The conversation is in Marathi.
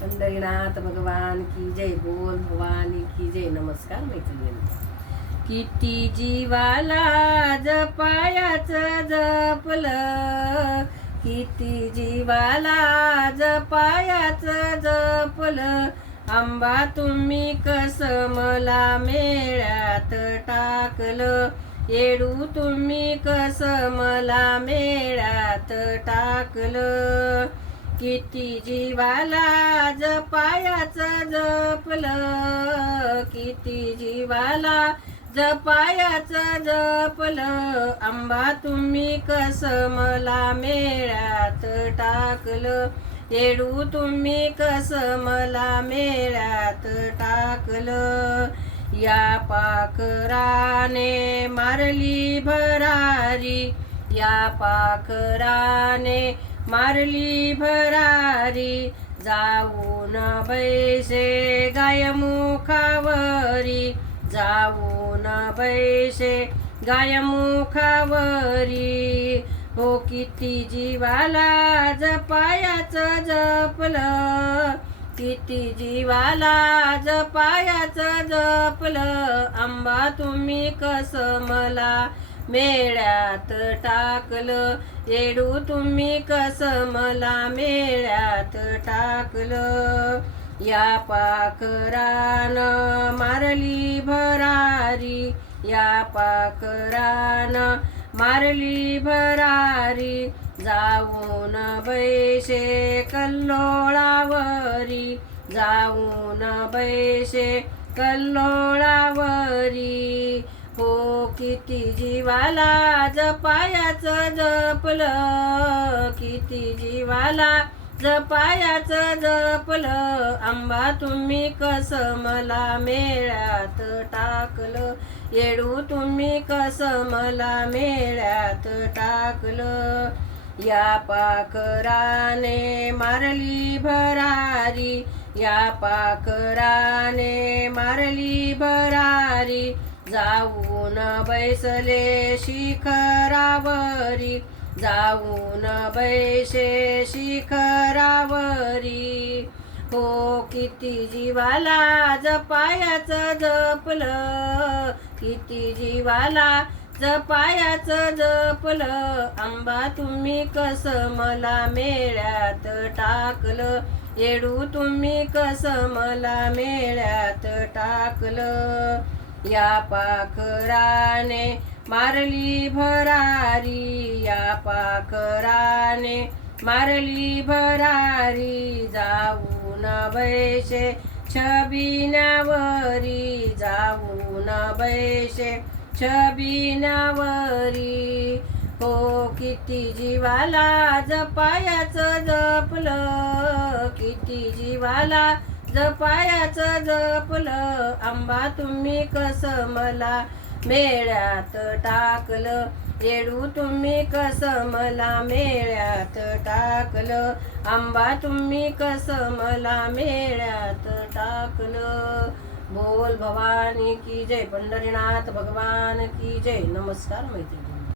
पंढरीनाथ भगवान की जय. बोल भवानी की जय. नमस्कार मैत्रिणी. किती जीवाला जपायाचं जपलं, किती जीवाला जपायाचं जपलं, आंबा तुम्ही कसं मला मेळ्यात टाकलं, येडू तुम्ही कसं मला मेळ्यात टाकलं. किती जीवाला जपायाचं जपलं, किती जीवाला जपायाचं जपलं, आंबा तुम्ही कसं मला मेळ्यात टाकलं, येडू तुम्ही कसं मला मेळ्यात टाकलं. या पाखराने मारली भरारी, या पाखराने मारली भरारी, जाऊन बैसे गायमुखावरी, जाऊन बैसे गायमुखावरी. हो किती जीवाला जपायाचं जपलं, किती जीवाला जपायाचं जपलं, आंबा तुम्ही कसं मला मेळ्यात टाकलं, येडू तुम्ही कसं मला मेळ्यात टाकलं. या पाखरानं मारली भरारी, या पाखरानं मारली भरारी, जाऊन बैसे कल्लोळावरी, जाऊन बैसे कल्लोळावरी. हो किती जीवाला जपायाचं जपलं, किती जीवाला जपायाचं जपलं, आंबा तुम्ही कसं मला मेळ्यात टाकलं, येडू तुम्ही कसं मला मेळ्यात टाकलं. या पाखराने मारली भरारी, या पाखराने मारली भरारी, जाऊन बैसले शिखरावरी, जाऊन बैसे शिखरावरी. हो किती जीवाला जपायाचं जपलं, किती जीवाला जपायाचं जपलं, आंबा तुम्ही कसं मला मेळ्यात टाकलं, येडू तुम्ही कसं मला मेळ्यात टाकलं. या पाखराने मारली भरारी, या पाखराने मारली भरारी, जाऊन बैसे छबिनावरी, जाऊन बैसे छबिनावरी. हो किती जीवाला जपायाचं जपलं, किती जीवाला जपायाचं जपलं, आंबा तुम्ही कसं मला मेळ्यात टाकलं, येडू तुम्ही कसं मला मेळ्यात टाकलं, आंबा तुम्ही कसं मला मेळ्यात टाकलं. बोल भवानी की जय. पंढरीनाथ भगवान की जय. नमस्कार मैत्रिणी.